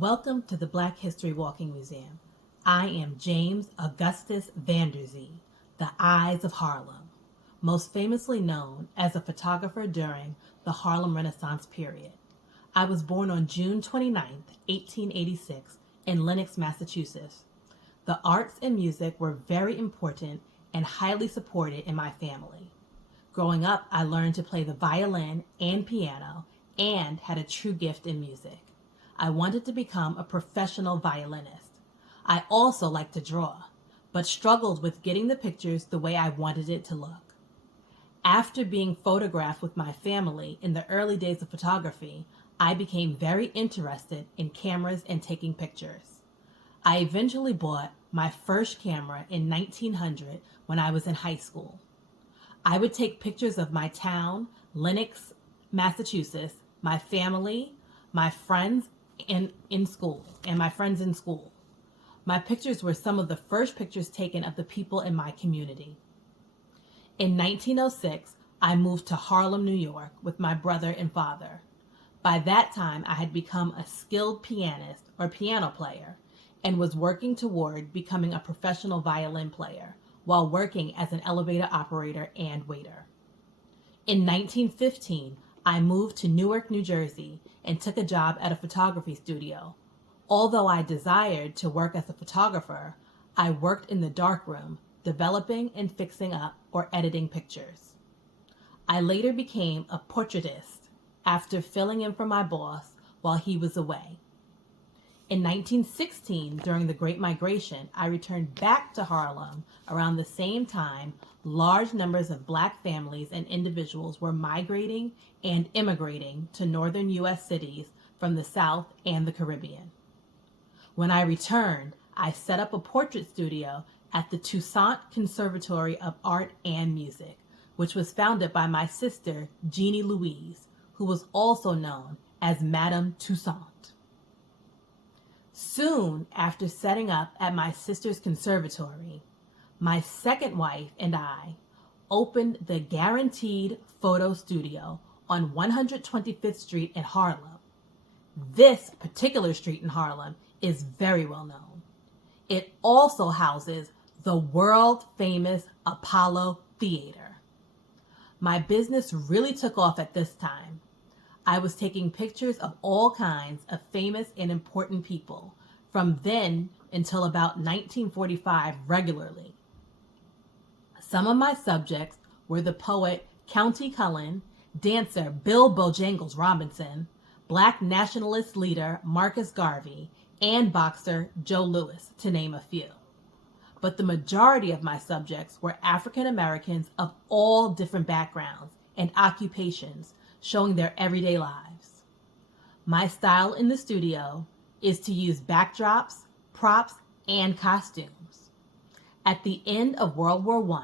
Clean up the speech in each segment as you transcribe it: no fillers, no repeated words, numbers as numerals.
Welcome to the Black History Walking Museum. I am James Augustus Vanderzee, the Eyes of Harlem, most famously known as a photographer during the Harlem Renaissance period. I was born on June 29, 1886, in Lenox, Massachusetts. The arts and music were very important and highly supported in my family. Growing up, I learned to play the violin and piano and had a true gift in music. I wanted to become a professional violinist. I also liked to draw, but struggled with getting the pictures the way I wanted it to look. After being photographed with my family in the early days of photography, I became very interested in cameras and taking pictures. I eventually bought my first camera in 1900 when I was in high school. I would take pictures of my town, Lenox, Massachusetts, my family, my friends in school. My pictures were some of the first pictures taken of the people in my community. In 1906, I moved to Harlem, New York with my brother and father. By that time, I had become a skilled pianist or piano player and was working toward becoming a professional violin player while working as an elevator operator and waiter. In 1915, I moved to Newark, New Jersey, and took a job at a photography studio. Although I desired to work as a photographer, I worked in the darkroom, developing and fixing up or editing pictures. I later became a portraitist after filling in for my boss while he was away. In 1916, during the Great Migration, I returned back to Harlem. Around the same time, large numbers of Black families and individuals were migrating and immigrating to northern U.S. cities from the South and the Caribbean. When I returned, I set up a portrait studio at the Toussaint Conservatory of Art and Music, which was founded by my sister, Jeannie Louise, who was also known as Madame Toussaint. Soon after setting up at my sister's conservatory, my second wife and I opened the Guaranteed Photo Studio on 125th Street in Harlem. This particular street in Harlem is very well known. It also houses the world-famous Apollo Theater. My business really took off at this time. I was taking pictures of all kinds of famous and important people from then until about 1945 regularly. Some of my subjects were the poet Countee Cullen, dancer Bill Bojangles Robinson, Black nationalist leader Marcus Garvey, and boxer Joe Louis, to name a few. But the majority of my subjects were African Americans of all different backgrounds and occupations, showing their everyday lives. My style in the studio is to use backdrops, props, and costumes. At the end of World War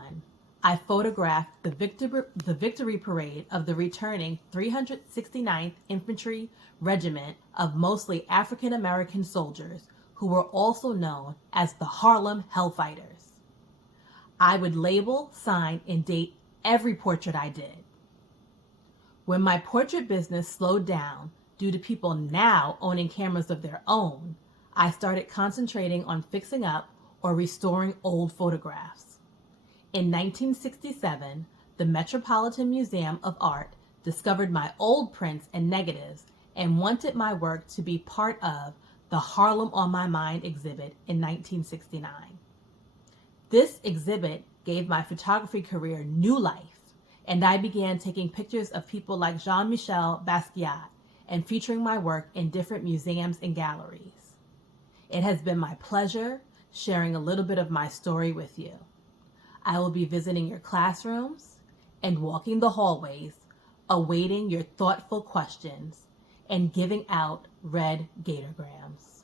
I photographed the victory parade of the returning 369th Infantry Regiment of mostly African American soldiers who were also known as the Harlem Hellfighters. I would label, sign, and date every portrait I did. When my portrait business slowed down due to people now owning cameras of their own, I started concentrating on fixing up or restoring old photographs. In 1967, the Metropolitan Museum of Art discovered my old prints and negatives and wanted my work to be part of the Harlem on My Mind exhibit in 1969. This exhibit gave my photography career new life, and I began taking pictures of people like Jean-Michel Basquiat and featuring my work in different museums and galleries. It has been my pleasure sharing a little bit of my story with you. I will be visiting your classrooms and walking the hallways, awaiting your thoughtful questions and giving out red gatorgrams.